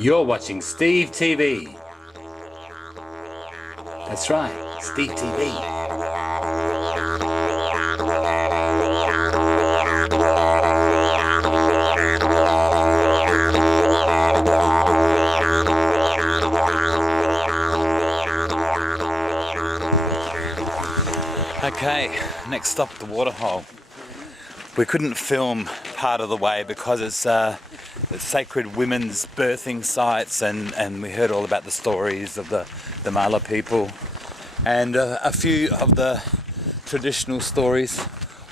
You're watching Steve TV. That's right, Steve TV. Okay, next stop, the Waterhole. We couldn't film part of the way because it's sacred women's birthing sites, and we heard all about the stories of the Mala people and a few of the traditional stories.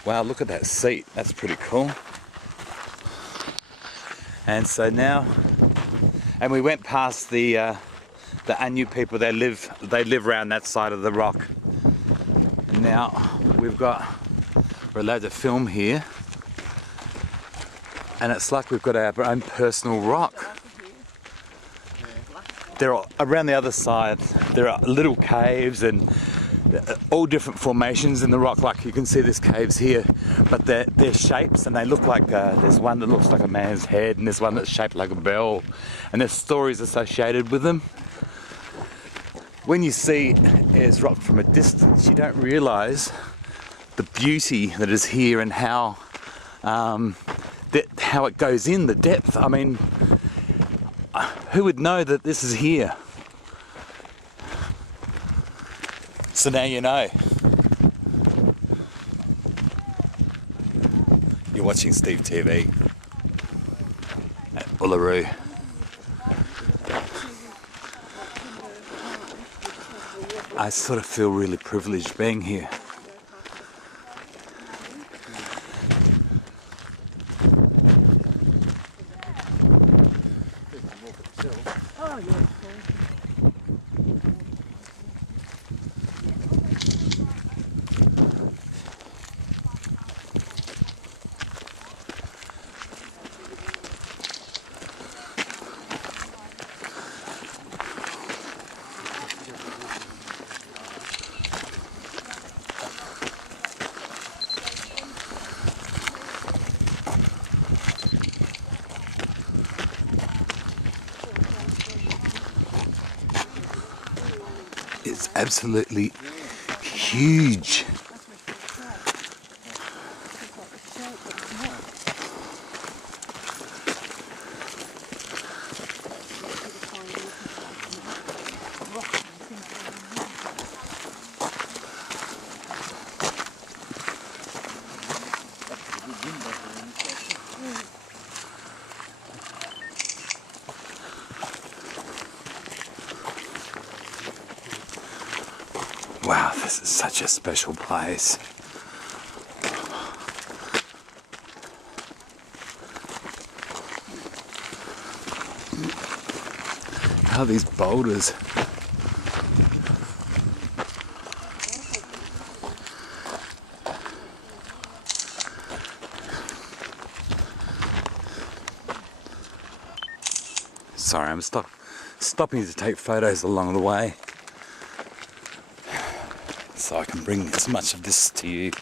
Wow, look at that seat, that's pretty cool. And so now, and we went past the Anu people. They live around that side of the rock. And now we're allowed to film here, and it's like we've got our own personal rock. There are, around the other side, there are little caves and all different formations in the rock. Like you can see there's caves here, but they're shapes, and they look like, there's one that looks like a man's head, and there's one that's shaped like a bell, and there's stories associated with them. When you see Ayers Rock from a distance, you don't realise the beauty that is here and how it goes in, the depth. I mean, who would know that this is here? So now you know. You're watching Steve TV at Uluru. I sort of feel really privileged being here. It's absolutely huge. Wow, this is such a special place. How are these boulders? Sorry, I'm stopping to take photos along the way, so I can bring as much of this to you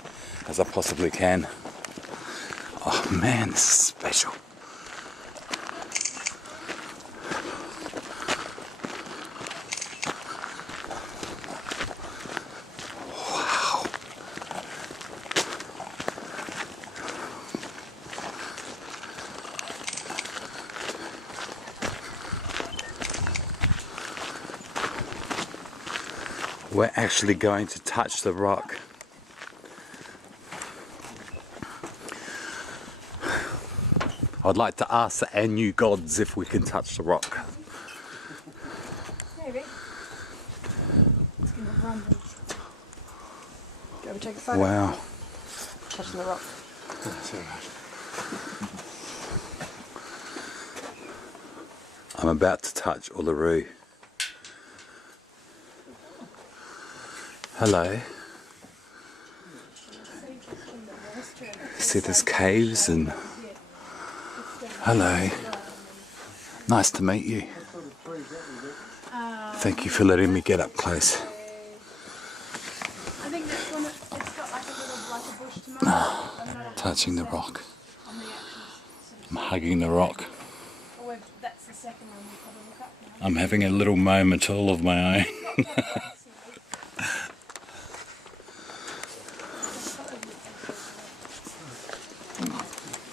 as I possibly can. Oh man, this is special. Wow. We're actually going to touch the rock. I'd like to ask the Anu gods if we can touch the rock. Maybe. It's going to run. Do you ever take a photo? Wow. Touching the rock. That's all right. I'm about to touch Uluru. Hello. See, there's caves and... Hello. Nice to meet you. Thank you for letting me get up close. I think this one, it's got like a little, like a bush tomato. Touching the rock. I'm hugging the rock. That's the second one we'll probably look up now. I'm having a little moment all of my own.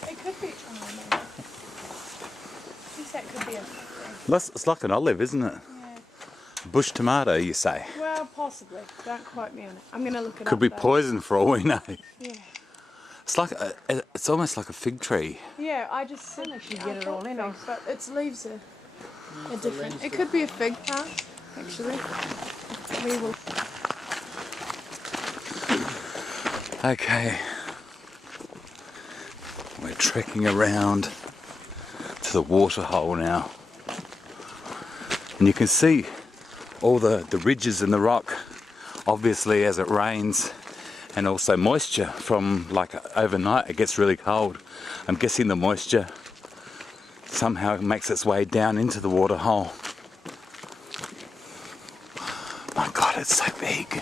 It could be. Oh, no. I think that could be a. It's like an olive, isn't it? Yeah. Bush tomato, you say? Well, possibly. Don't quote me on it. I'm going to look it up. Could be though. poison for all we know. Yeah. It's like it's almost like a fig tree. Yeah, I just said I should get it all in, but its leaves are different. It could be a fig plant, actually. We will. Okay, we're trekking around to the waterhole now, and you can see all the ridges in the rock, obviously as it rains, and also moisture from like overnight. It gets really cold. I'm guessing the moisture somehow makes its way down into the waterhole. My God, it's so big.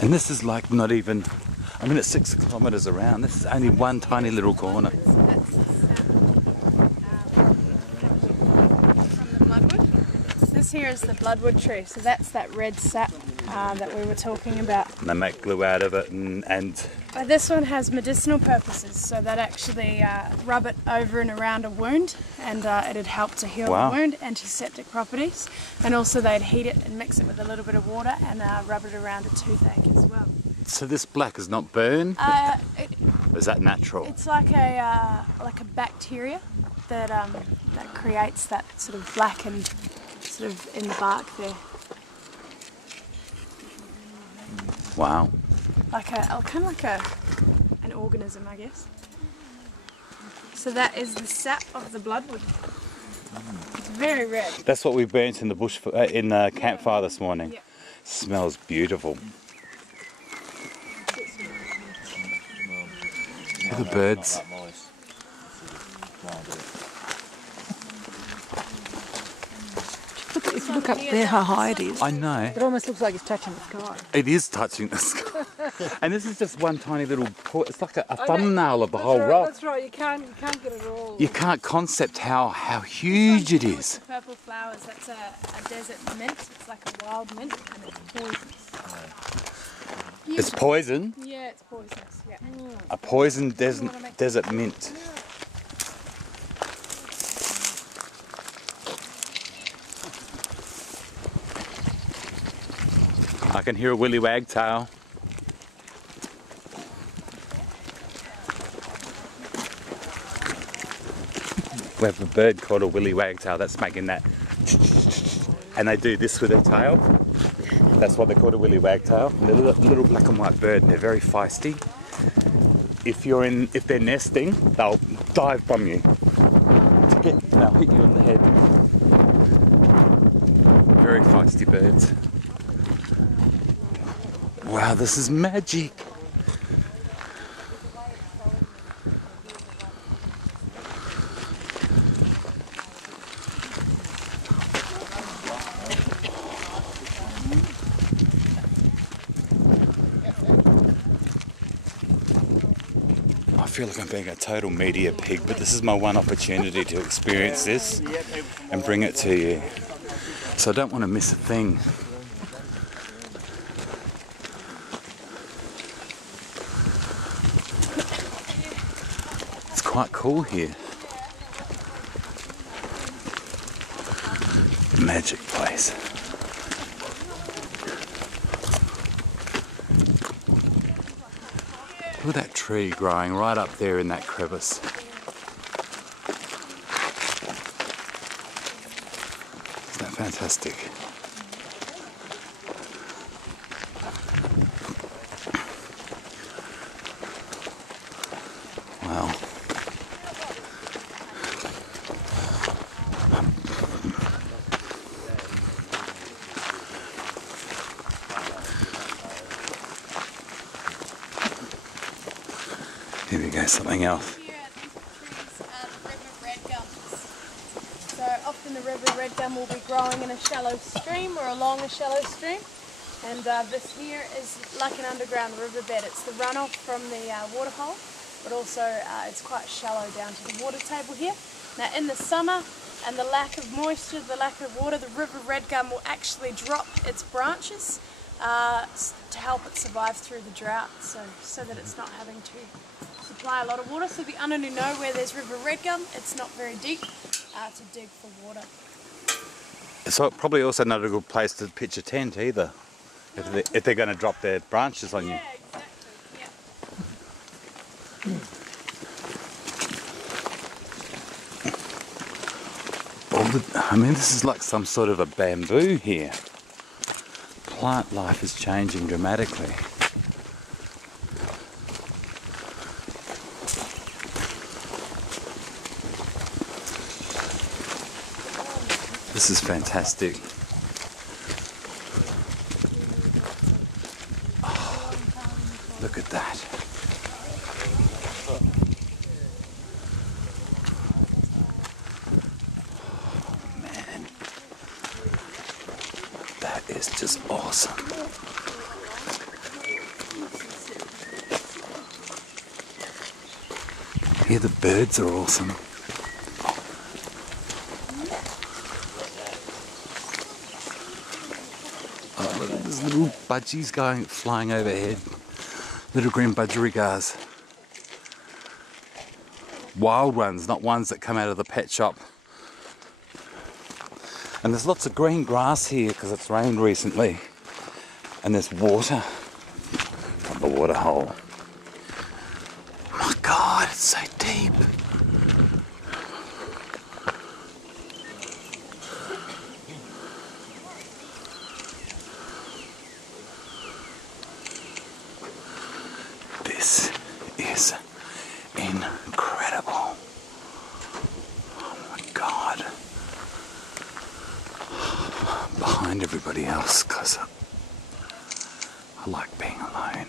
And this is like not even, I mean, it's 6 kilometres around. This is only one tiny little corner. From the Bloodwood. This here is the Bloodwood tree, so that's that red sap that we were talking about. And they make glue out of it, and This one has medicinal purposes, so that actually rub it over and around a wound, and it'd help to heal Wow. the wound, antiseptic properties, and also they'd heat it and mix it with a little bit of water and rub it around a toothache as well. so this black is not burn? Or is that natural? It's like a bacteria that that creates that sort of blackened sort of in the bark there, Wow. like an organism, I guess. So that is the sap of the bloodwood. It's very red. That's what we burnt in the bush in the campfire this morning. Yeah. Smells beautiful. Look at the birds. If you look up there how high it is, I know. it almost looks like it's touching the sky. It is touching the sky. And this is just one tiny little, it's like a thumbnail of the whole rock. That's right, you can't get it all. You can't concept how huge it is. The purple flowers, that's a desert mint. It's like a wild mint and it's poisonous. It's poison. Yeah, it's poisonous. Yeah. A poison desert mint. I can hear a Willy Wagtail. We have a bird called a Willy Wagtail that's making that, and they do this with their tail. That's what they call a Willy Wagtail. And they're a little black and white bird, and they're very feisty. If they're nesting, they'll dive from you and they'll hit you in the head. Very feisty birds. Wow, this is magic. I feel like I'm being a total media pig, but this is my one opportunity to experience this and bring it to you. So I don't want to miss a thing. It's quite cool here. Magic place. Look at that tree growing right up there in that crevice. Isn't that fantastic? Wow. Here we go, something else. Yeah, these often the river red gum will be growing in a shallow stream or along a shallow stream. And this here is like an underground riverbed. It's the runoff from the waterhole, but also it's quite shallow down to the water table here. Now in the summer and the lack of moisture, the lack of water, the river red gum will actually drop its branches to help it survive through the drought, so that it's not having to supply a lot of water. So the Ananu know where there's river red gum, it's not very deep to dig for water. So probably also not a good place to pitch a tent either, if they're going to drop their branches on you. Yeah, exactly. Yeah. I mean, this is like some sort of a bamboo here. Plant life is changing dramatically. This is fantastic. Oh, look at that. Man, that is just awesome. Here the birds are awesome. Oh, look at these little budgies flying overhead. Little green budgerigars. Wild ones, not ones that come out of the pet shop. And there's lots of green grass here because it's rained recently. And there's water from the waterhole. Oh my God, it's so deep. This is incredible. Oh my God. Behind everybody else, because I like being alone.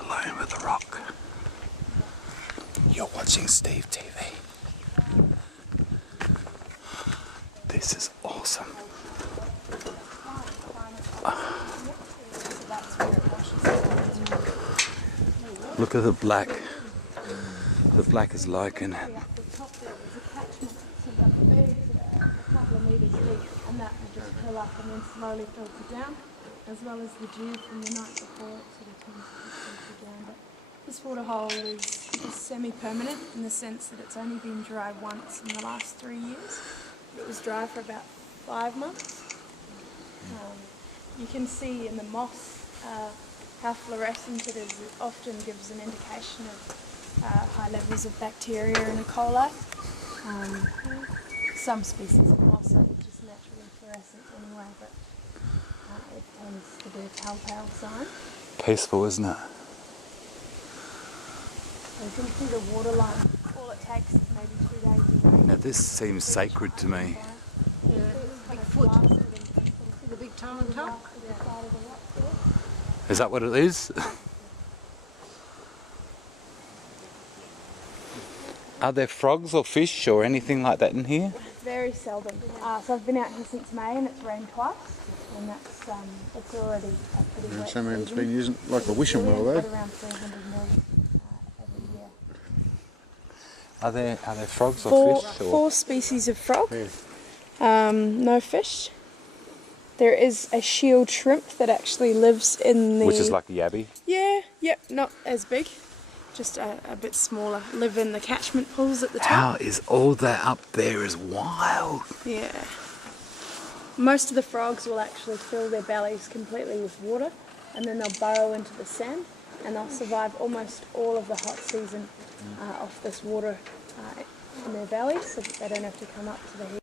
Alone with the rock. You're watching Steve TV. This is awesome. Look at the black. The black is lichen. And that will just fill up and then slowly filter down, as well as the dew from the night before it sort of tends to filter down. But this waterhole is semi-permanent in the sense that it's only been dry once in the last 3 years. It was dry for about 5 months. You can see in the moss how fluorescent it is. It often gives an indication of high levels of bacteria in E. coli. Some species of moss are just naturally fluorescent anyway, but it tends to be a telltale sign. Peaceful, isn't it? So you can see the water line. All it takes is maybe 2 days of rain. Now this seems sacred to me. Yeah, big foot. See the big toe on top? Is that what it is? Are there frogs or fish or anything like that in here? Very seldom. So I've been out here since May and it's rained twice, and that's it's already a pretty wet Someone's season. been using like a wishing well We've though. got around 300 million every year. Are there frogs or fish? Or? 4 species of frog. No fish. There is a shield shrimp that actually lives in the... Which is like a yabby? Yeah, yep, not as big. Just a bit smaller. Live in the catchment pools at the top. How is all that up there is wild? Yeah. Most of the frogs will actually fill their bellies completely with water, and then they'll burrow into the sand, and they'll survive almost all of the hot season off this water in their bellies, so that they don't have to come up to the heat.